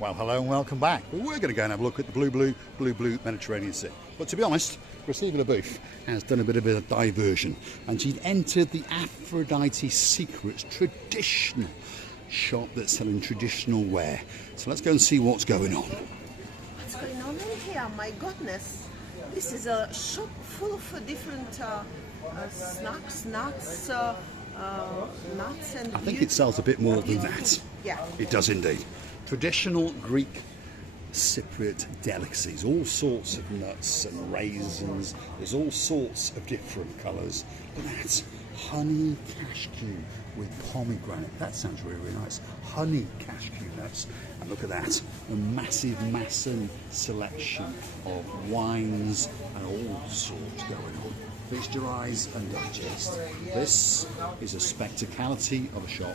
Well, hello and welcome back. Well, we're going to go and have a look at the blue Mediterranean Sea. But to be honest, Christina Booth has done a bit of a diversion, and she's entered the Aphrodite Secrets traditional shop that's selling traditional wear. So let's go and see what's going on. What's going on in here? My goodness. This is a shop full of different snacks, nuts, and I think it sells a bit more than that. Yeah. It does indeed. Traditional Greek Cypriot delicacies, all sorts of nuts and raisins. There's all sorts of different colours. Look at that. Honey cashew with pomegranate. That sounds really, really nice. Honey cashew nuts. And look at that. A massive selection of wines and all sorts going on. Feast your eyes and digest. This is a spectacality of a shop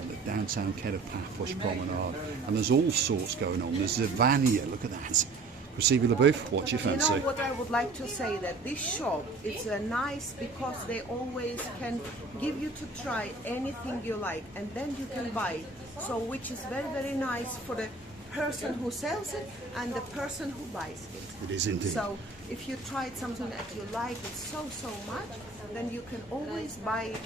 on the downtown Kato Paphos Promenade, and there's all sorts going on. There's Zavania, look at that. Christina Booth, what's your fancy? You know what I would like to say, that this shop is nice because they always can give you to try anything you like, and then you can buy it. So which is very, very nice for the person who sells it and the person who buys it. It is indeed. So if you tried something that you like it so much, then you can always buy it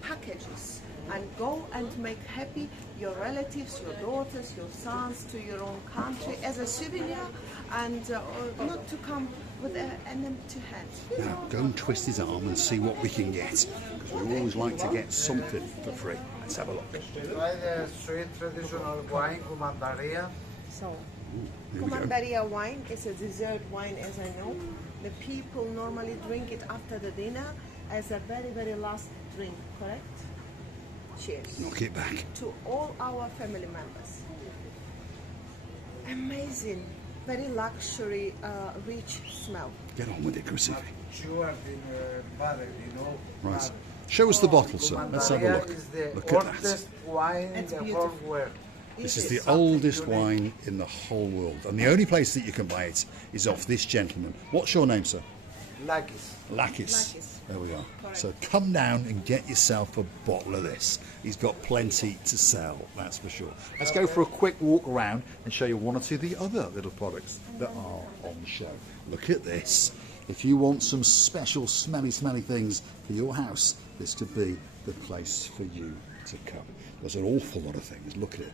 packages and go and make happy your relatives, your daughters, your sons to your own country as a souvenir, and not to come with an empty hand. Now go and twist his arm and see what we can get, because we always like to get something for free. Let's have a look. Try the sweet traditional wine, Kumandaria. So, Kumandaria wine is a dessert wine, as I know. The people normally drink it after the dinner as a very, very last drink, correct? Cheers. Knock it back. To all our family members. Amazing, very luxury, rich smell. Get on with it, Christina. Cured in barrel, you know. Right. Show us the bottle, sir. Let's have a look. Is the Look at that. oldest wine in the whole world. This is the oldest wine in the whole world, and the only place that you can buy it is off this gentleman. What's your name, sir? Lakis. Lakis. There we are. Correct. So come down and get yourself a bottle of this. He's got plenty to sell, that's for sure. Let's go for a quick walk around and show you one or two of the other little products that are on the show. Look at this. If you want some special smelly things for your house, this could be the place for you to come. There's an awful lot of things. Look at it.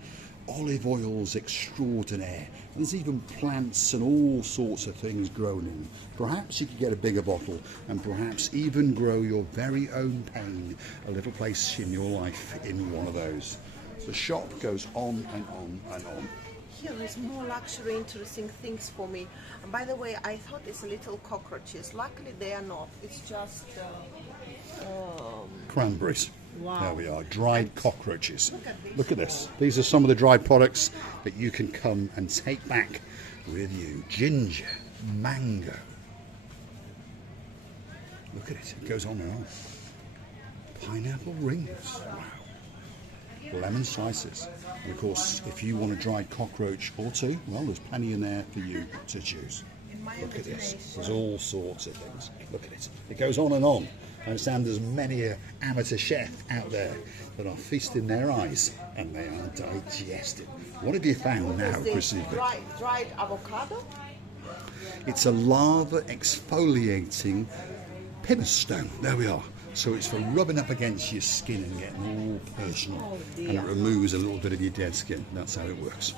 Olive oils extraordinaire. There's even plants and all sorts of things grown in. Perhaps you could get a bigger bottle and perhaps even grow your very own pain, a little place in your life in one of those. The shop goes on and on and on. Here is more luxury, interesting things for me. And by the way, I thought it's little cockroaches. Luckily, they are not. It's just Cranberries. Wow. There we are, dried cockroaches. Look at this. Look at this. These are some of the dried products that you can come and take back with you. Ginger, mango. Look at it, it goes on and on. Pineapple rings, wow. Lemon slices. And of course, if you want a dried cockroach or two, well, there's plenty in there for you to choose. Look at this. There's all sorts of things. Look at it. It goes on and on. I understand there's many an amateur chef out there that are feasting their eyes and they are digesting. What have you found now, Christina? Dried avocado. It's a lava exfoliating pumice stone. There we are. So it's for rubbing up against your skin and getting all personal. And it removes a little bit of your dead skin. That's how it works.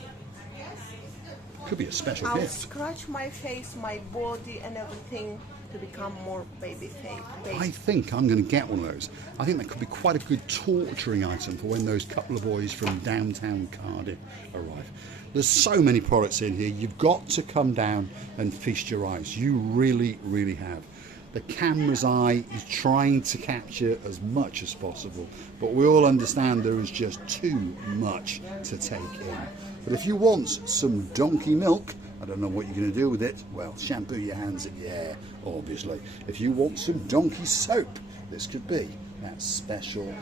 Could be a special I'll gift. scratch my face, my body, and everything to become more baby face. I think I'm going to get one of those. I think that could be quite a good torturing item for when those couple of boys from downtown Cardiff arrive. There's so many products in here. You've got to come down and feast your eyes. You really, really have. The camera's eye is trying to capture as much as possible, but we all understand there is just too much to take in. But if you want some donkey milk, I don't know what you're going to do with it. Well, shampoo your hands in the air, obviously. If you want some donkey soap, this could be that special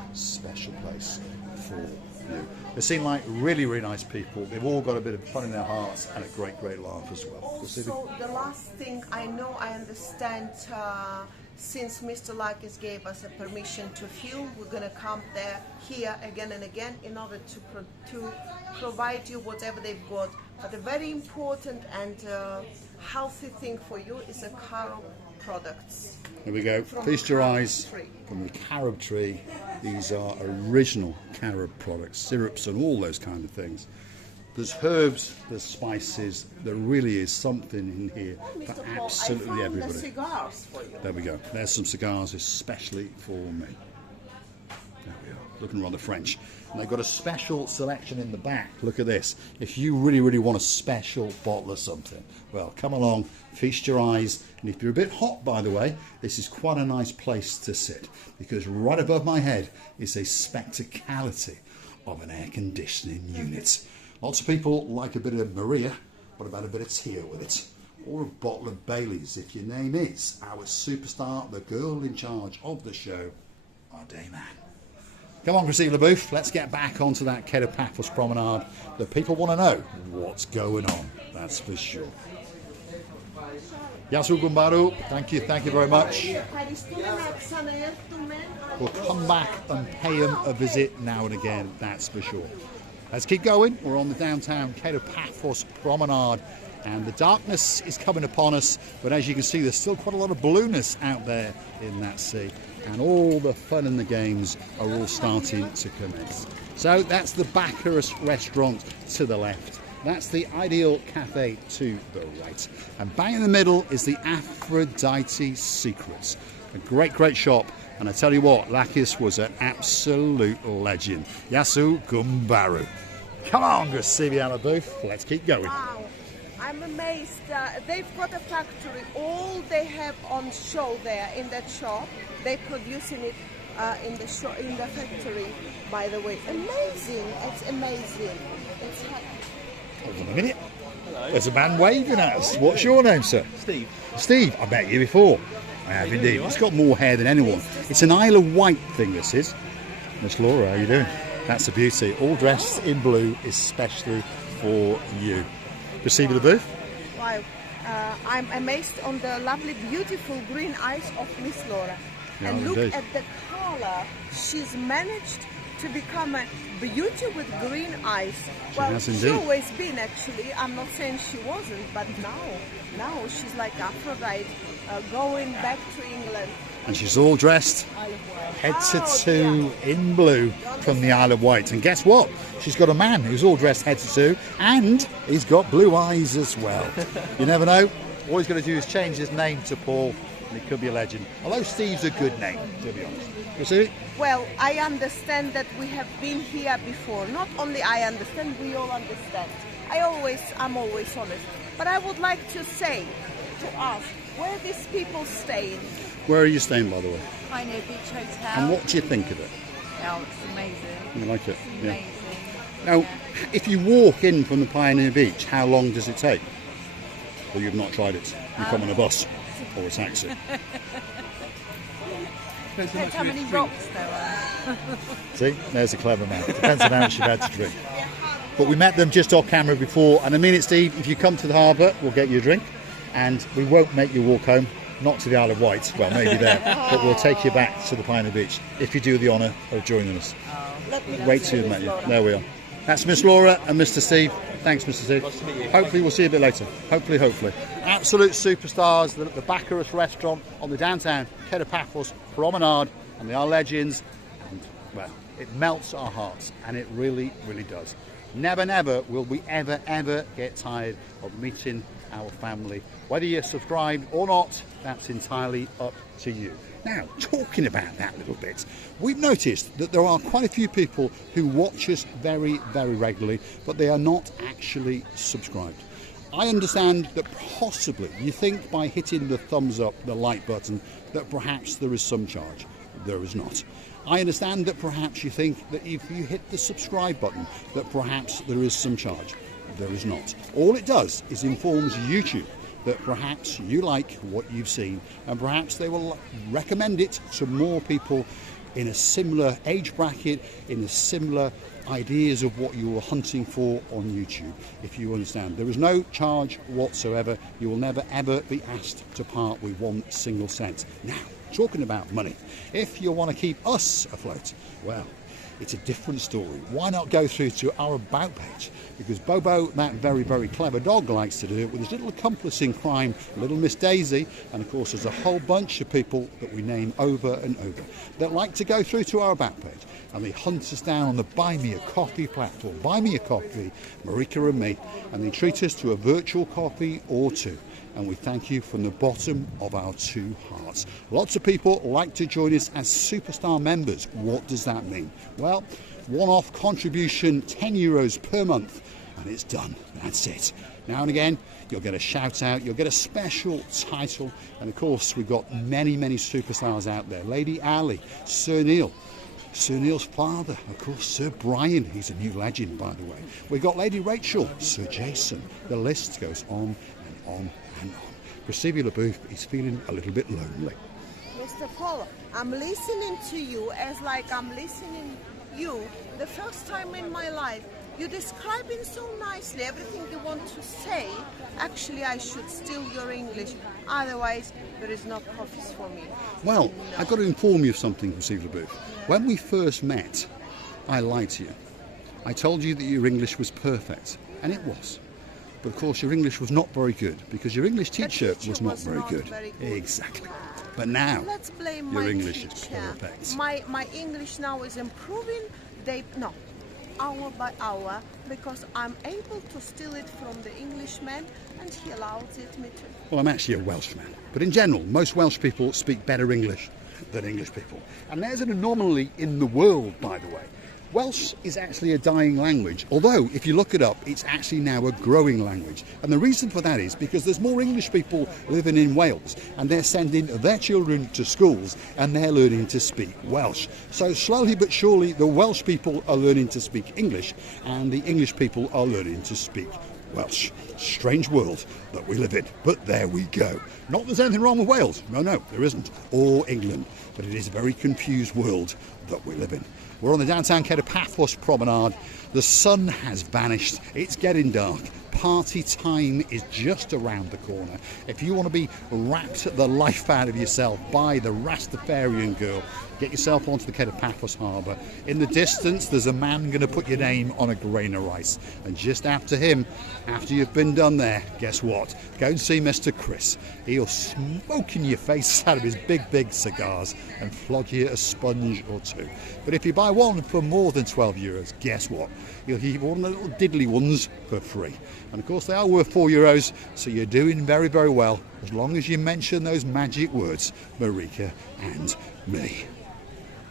place for you. They seem like really, really nice people. They've all got a bit of fun in their hearts and a great, great laugh as well. Also, the last thing I understand, since Mr. Lakis gave us a permission to film, we're going to come here again and again in order to provide you whatever they've got. But a very important and healthy thing for you is the carob products. Here we go. Feast your eyes from the carob tree. These are original carob products, syrups and all those kind of things. There's herbs, there's spices, there really is something in here for absolutely I found everybody. The cigars for you. There we go. There's some cigars especially for me. There we are. Looking rather French. And they've got a special selection in the back. Look at this. If you really, really want a special bottle of something, well, come along, feast your eyes. And if you're a bit hot, by the way, this is quite a nice place to sit, because right above my head is a spectacality of an air conditioning unit. Lots of people like a bit of Marika. What about a bit of tea with it? Or a bottle of Bailey's if your name is our superstar, the girl in charge of the show, our day man. Come on, Christine LaBouffe, let's get back onto that Kato Paphos Promenade. The people want to know what's going on, that's for sure. Yasu Gumbaru, thank you very much. We'll come back and pay him a visit now and again, that's for sure. Let's keep going. We're on the downtown Kato Paphos Promenade, and the darkness is coming upon us, but as you can see, there's still quite a lot of blueness out there in that sea, and all the fun and the games are all starting to commence. So that's the Paphos restaurant to the left. That's the Ideal Cafe to the right. And bang in the middle is the Aphrodite Secrets. A great, great shop. And I tell you what, Lakis was an absolute legend. Yasu Gumbaru. Come on, Graciela LaBouffe, let's keep going. Wow, I'm amazed. They've got a factory. All they have on show there in that shop, they're producing it in the factory, by the way. Amazing, it's amazing. It's Hold on a minute. Hello. There's a man waving at us. What's your name, sir? Steve. Steve, I met you before. I have indeed. He's got more hair than anyone. It's an Isle of Wight thing, this is. Miss Laura, how you doing? That's a beauty. All dressed in blue, especially for you. Graciela LaBouffe? Wow. I'm amazed on the lovely, beautiful green eyes of Miss Laura. Yeah, and look indeed. at the color. She's managed to become a beauty with green eyes. Well, she's always been, actually. I'm not saying she wasn't, but now she's like Aphrodite, going back to England. And she's all dressed head to toe in blue from the Isle of Wight. And guess what? She's got a man who's all dressed head to toe, and he's got blue eyes as well. You never know. All he's got to do is change his name to Paul, and he could be a legend. Although Steve's a good name, to be honest. You see? Well, I understand that we have been here before. Not only I understand, we all understand. I'm always honest. But I would like to say, to ask, where these people staying? Where are you staying, by the way? Pioneer Beach Hotel. And what do you think of it? Oh, it's amazing. You like it? It's Yeah. amazing. Now, if you walk in from the Pioneer Beach, how long does it take? Well, you've not tried it. You come on a bus or a taxi. Depends how many rocks there are. See, there's a clever man. Depends on how much you've had to drink. But we met them just off camera before, and I mean it, Steve, if you come to the harbour, we'll get you a drink, and we won't make you walk home, not to the Isle of Wight, well, maybe there, but we'll take you back to the Pioneer Beach, if you do the honour of joining us. Wait till you've met you. There we are. That's Miss Laura and Mr. Steve. Thanks, Mr. Steve. Nice to meet you. Hopefully we'll see you a bit later. Hopefully. Absolute superstars, the Paphos restaurant on the downtown Kato Paphos Promenade, and they are legends, and, well, it melts our hearts, and it really, really does. Never will we ever get tired of meeting our family. Whether you're subscribed or not, that's entirely up to you. Now, talking about that a little bit, we've noticed that there are quite a few people who watch us very, very regularly, but they are not actually subscribed. I understand that possibly you think by hitting the thumbs up, the like button, that perhaps there is some charge. There is not. I understand that perhaps you think that if you hit the subscribe button, that perhaps there is some charge. There is not. All it does is informs YouTube that perhaps you like what you've seen, and perhaps they will recommend it to more people in a similar age bracket, in a similar ideas of what you are hunting for on YouTube, if you understand. There is no charge whatsoever. You will never ever be asked to part with 1 single cent. Now, talking about money, if you want to keep us afloat, well, it's a different story. Why not go through to our About page? Because Bobo, that very, very clever dog, likes to do it with his little accomplice in crime, little Miss Daisy, and of course there's a whole bunch of people that we name over and over that like to go through to our About page, and they hunt us down on the Buy Me a Coffee platform. Buy me a coffee, Marika and me, and they treat us to a virtual coffee or 2. And we thank you from the bottom of our 2 hearts. Lots of people like to join us as superstar members. What does that mean? Well, one-off contribution, €10 per month, and it's done. That's it. Now and again, you'll get a shout out, you'll get a special title, and of course we've got many, many superstars out there. Lady Ali, Sir Neil, Sir Neil's father, of course, Sir Brian, he's a new legend, by the way. We've got Lady Rachel, Sir Jason, the list goes on and on and on. Priscilla Booth is feeling a little bit lonely. Mr. Paul, I'm listening to you as like I'm listening you the first time in my life. You're describing so nicely everything you want to say. Actually, I should steal your English. Otherwise, there is no coffees for me. Well, No. I've got to inform you of something, Priscilla Booth. When we first met, I lied to you. I told you that your English was perfect, and it was. But of course, your English was not very good because your English teacher was not very good. Exactly. But now, Let's blame your my English is teacher. perfect. My English now is improving. Hour by hour, because I'm able to steal it from the Englishman, and he allows it me to. Well, I'm actually a Welshman. But in general, most Welsh people speak better English than English people. And there's an anomaly in the world, by the way. Welsh is actually a dying language, although if you look it up, it's actually now a growing language. And the reason for that is because there's more English people living in Wales, and they're sending their children to schools and they're learning to speak Welsh. So slowly but surely the Welsh people are learning to speak English and the English people are learning to speak Welsh. Strange world that we live in, but there we go. Not that there's anything wrong with Wales, no, there isn't, or England, but it is a very confused world that we live in. We're on the downtown Kato Paphos Promenade. The sun has vanished. It's getting dark. Party time is just around the corner. If you want to be wrapped the life out of yourself by the Rastafarian girl, get yourself onto the Kato Paphos Harbour. In the distance, there's a man going to put your name on a grain of rice. And just after him, after you've been done there, guess what? Go and see Mr. Chris. He'll smoke in your face out of his big cigars and flog you a sponge or 2. But if you buy one for more than €12, guess what? You'll get one of the little diddly ones for free. And of course they are worth €4, so you're doing very, very well as long as you mention those magic words, Marika and me.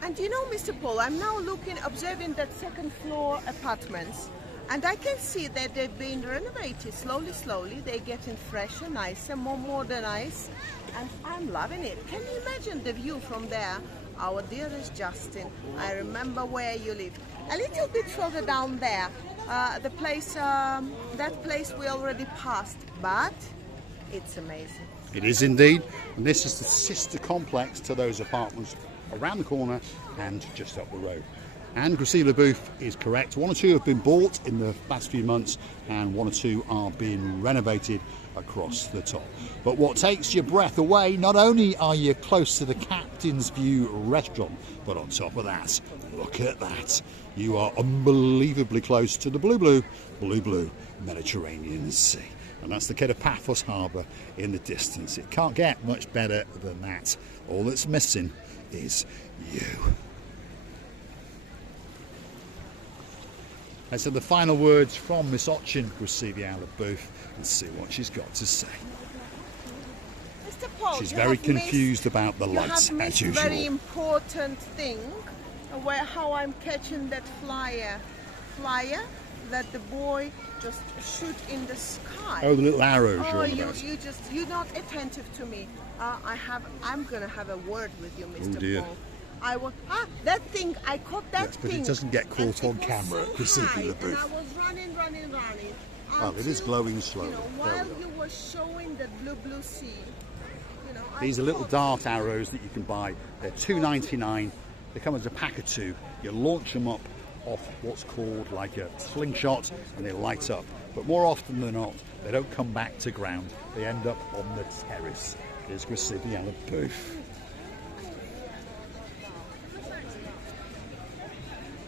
And you know, Mr. Paul, I'm now observing that second floor apartments, and I can see that they've been renovated slowly. They're getting fresher, nicer, more modernized, and I'm loving it. Can you imagine the view from there? Our dearest Justin, I remember where you lived. A little bit further down there, the place, that place we already passed, but it's amazing. It is indeed, and this is the sister complex to those apartments around the corner and just up the road. And Priscilla Booth is correct. 1 or 2 have been bought in the last few months and 1 or 2 are being renovated across the top. But what takes your breath away, not only are you close to the Captain's View restaurant, but on top of that, look at that. You are unbelievably close to the blue Mediterranean Sea. And that's the Kato Paphos Harbour in the distance. It can't get much better than that. All that's missing is you. Let's have the final words from Miss Ochin, Priscilla Booth, and see what she's got to say. Mr. Paul, She's very confused about the lights, you have as missed a usual. very important thing, how I'm catching that flyer that the boy just shoot in the sky. Oh, the little arrows Oh, you're on about. you're not attentive to me. I'm gonna have a word with you, Mr. Oh, dear. Paul. That thing, I caught that Yes, but it thing. doesn't get and caught on it was camera, so Priscilla high, Booth. and I was running. Well, it is until, glowing slowly. You know, There while we go. you were showing that blue sea, you know, These I are little thought- dart arrows that you can buy. They're $2.99 They come as a pack of 2. You launch them up off what's called like a slingshot, and they light up. But more often than not, they don't come back to ground. They end up on the terrace. Here's Grassidi and a booth.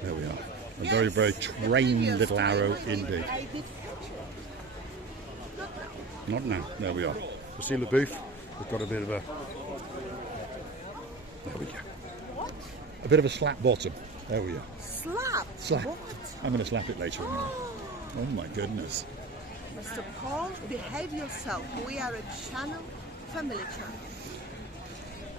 There we are. A very, very trained little arrow indeed. Not now. There we are. You see the booth? We've got a bit of a... There we go. A bit of a slap bottom. There we are. Slap? Slap. What? I'm going to slap it later on. Oh my goodness. Mr. Paul, behave yourself. We are a channel, family channel.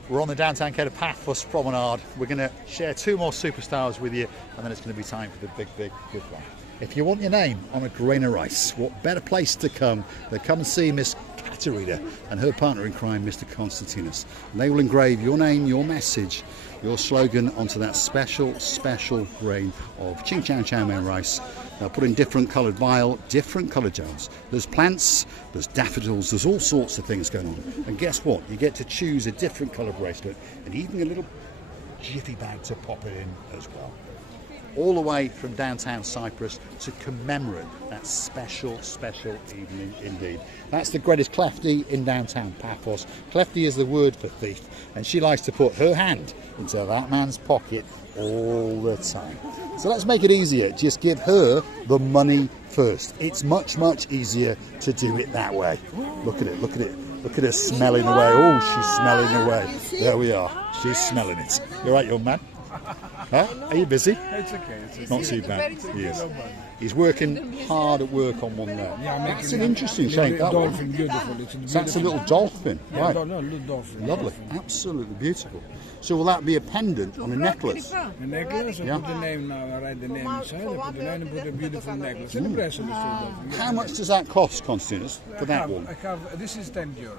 We're on the downtown Kato Paphos Promenade. We're going to share 2 more superstars with you, and then it's going to be time for the big, big goodbye. If you want your name on a grain of rice, what better place to come than come and see Miss Katerina and her partner in crime, Mr. Constantinos. And they will engrave your name, your message, your slogan onto that special, special grain of ching chow chow mein rice. They'll put in different coloured vial, different coloured jars. There's plants, there's daffodils, there's all sorts of things going on. And guess what? You get to choose a different coloured bracelet and even a little jiffy bag to pop it in as well. All the way from downtown Cyprus to commemorate that special, special evening indeed. That's the greatest Klefti in downtown Paphos. Klefti is the word for thief, and she likes to put her hand into that man's pocket all the time. So let's make it easier. Just give her the money first. It's much, much easier to do it that way. Look at it, look at it. Look at her smelling away. Oh, she's smelling away. There we are. She's smelling it. You're right, young man. Huh? Are you busy? It's okay. It's Not too bad. He is. He's working hard at work on one there. That's an interesting shape, that one. Dolphin, beautiful. It's beautiful. That's a little dolphin, Yeah, right? no, little dolphin. Lovely, absolutely beautiful. So will that be a pendant on a necklace? A necklace, I Yeah. put the name now, I write the name inside, I put the name and put a beautiful necklace. And the bracelet is dolphin. How much does that cost, Constantinos, for that one? I have, this is 10 euro.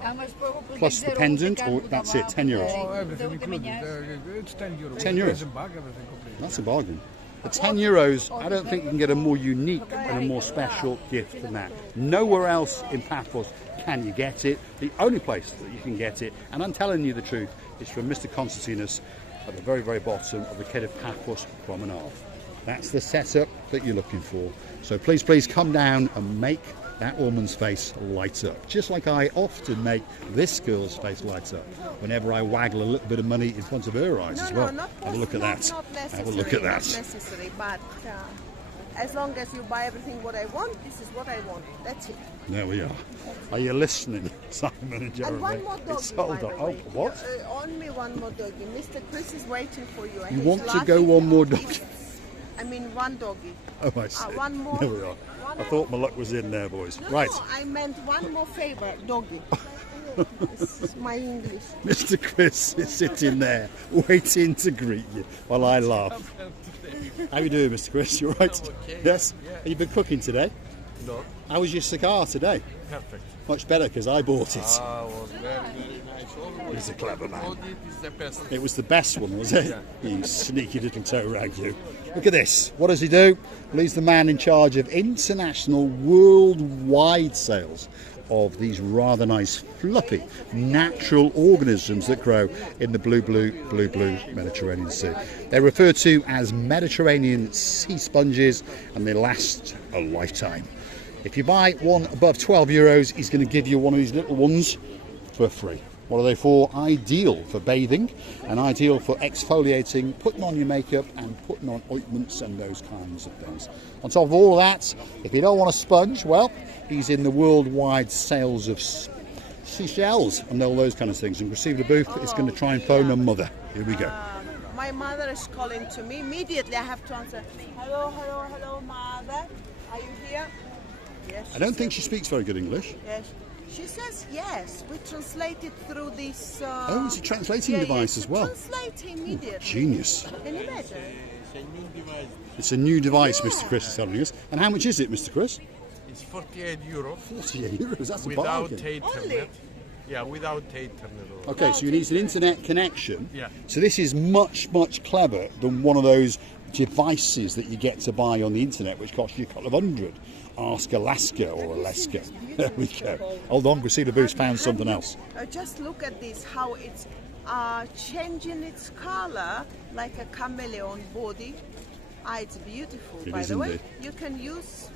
Plus the pendant, or that's it, 10 euros? Oh, everything included. It's 10 euro. 10 euros. It's a bag, everything complete. That's a bargain. For 10 euros, I don't think you can get a more unique and a more special gift than that. Nowhere else in Paphos can you get it. The only place that you can get it, and I'm telling you the truth, is from Mr. Constantinos at the very, very bottom of the Kato Paphos Promenade. That's the setup that you're looking for. So please, please come down and make that woman's face light up. Just like I often make this girl's face light up whenever I waggle a little bit of money in front of her eyes as well. Have a look at that. Have a look at that. Not necessary, but as long as you buy everything what I want, this is what I want. That's it. There we are. Are you listening, Simon and Jeremy? And one more doggy, It's sold by the on. Oh, way. what? Only one more doggy. Mr. Chris is waiting for you. and You he's want to go laughing. one more doggy? I mean one doggy. Oh, I see. One more. There we are. I thought my luck was in there, boys. No, Right. no, I meant one more favor, doggy. This is my English. Mr. Chris is sitting there waiting to greet you while I laugh. How you doing, Mr. Chris? You all right? Okay. Yes? Have you been cooking today? No. How was your cigar today? Perfect. Much better because I bought it. Was very, very nice. He's a clever man. Audit is the best. It was the best one, was it? You sneaky little toe rag, you. Look at this. What does he do? Well, he's the man in charge of international, worldwide sales of these rather nice, fluffy, natural organisms that grow in the blue Mediterranean Sea. They're referred to as Mediterranean sea sponges, and they last a lifetime. If you buy one above 12 euros, he's going to give you one of these little ones for free. What are they for? Ideal for bathing and ideal for exfoliating, putting on your makeup and putting on ointments and those kinds of things. On top of all of that, if you don't want a sponge, well, he's in the worldwide sales of seashells and all those kind of things. And Receive the Booth is going to try and phone her mother. Here we go. My mother is calling to me. Immediately I have to answer. Hello, hello, hello, mother. Are you here? Yes. I don't think she speaks very good English. Yes. She says yes. We translate it through this. Oh, it's a translating device as well. Translate immediately. Genius. Can you imagine? It's a new device, Mr. Chris is telling us. And how much is it, Mr. Chris? It's 48 euro 48 euros, that's a without bargain. internet. Only? Yeah, without internet. Okay, so you need an internet connection. Yeah. So this is much, much clever than one of those devices that you get to buy on the internet, which cost you a couple of hundred. Ask Alaska or Alaska. There we go. Hold on, Receive the Booth found something else. Just look at this, how it's changing its color like a chameleon body. It's beautiful. It By is the way, indeed. you can use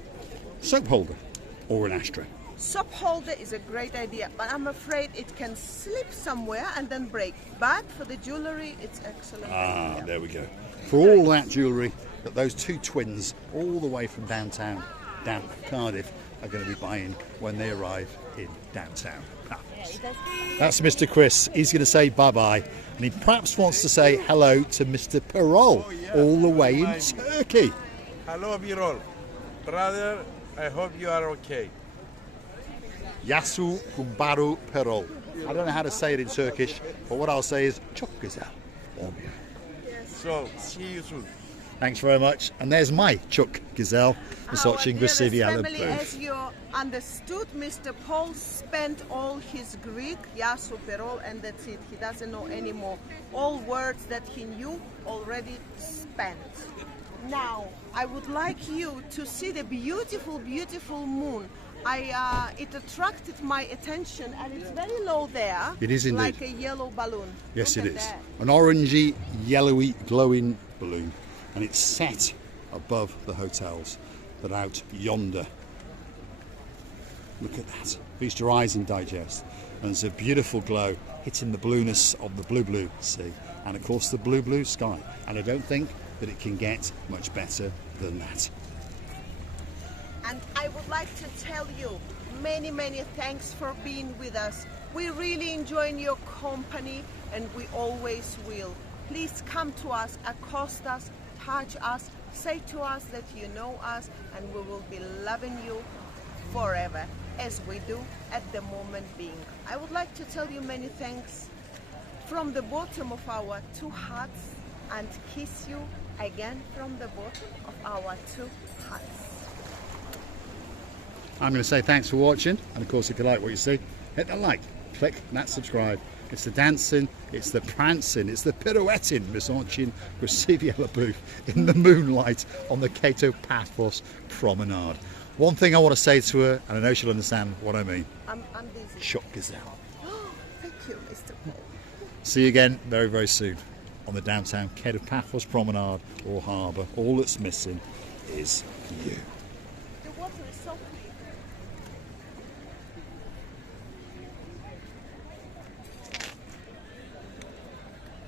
Soap holder or an ashtray. soap holder is a great idea, but I'm afraid it can slip somewhere and then break. But for the jewelry, it's excellent. idea. There we go. For all that jewellery that those two twins all the way from downtown Cardiff are going to be buying when they arrive in downtown Paphos. That's Mr. Chris. He's going to say bye-bye, and he perhaps wants to say hello to Mr. Perol all the way in Turkey. Hello, Birol. Brother, I hope you are okay. Yasu Kumbaru Perol. I don't know how to say it in Turkish, but what I'll say is çok güzel. So, see you soon. Thanks very much. And there's my Chuck Gazelle, watching dearest Grasiviala family, booth. as you understood, Mr. Paul spent all his Greek, Yasu Perol, and that's it. He doesn't know anymore. All words that he knew already spent. Now, I would like you to see the beautiful, beautiful moon. It attracted my attention, and it's very low there. It is indeed. Like a yellow balloon. Yes, Look it at is. that. An orangey, yellowy, glowing balloon. And it's set above the hotels that are out yonder. Look at that. Feast your eyes and digest. And there's a beautiful glow hitting the blueness of the blue sea. And of course the blue sky. And I don't think that it can get much better than that. And I would like to tell you many, many thanks for being with us. We really enjoy your company, and we always will. Please come to us, accost us, touch us, say to us that you know us, and we will be loving you forever, as we do at the moment being. I would like to tell you many thanks from the bottom of our two hearts, and kiss you again from the bottom of our two hearts. I'm going to say thanks for watching, and of course if you like what you see, hit that like, click that subscribe. It's the dancing, it's the prancing, it's the pirouetting watching Grasiviala booth in the moonlight on the Kato Paphos Promenade. One thing I want to say to her, and I know she'll understand what I mean. I'm busy. Çok güzel. Thank you, Mr. Paul. See you again very, very soon on the downtown Kato Paphos Promenade or harbour. All that's missing is you. The water is so clean.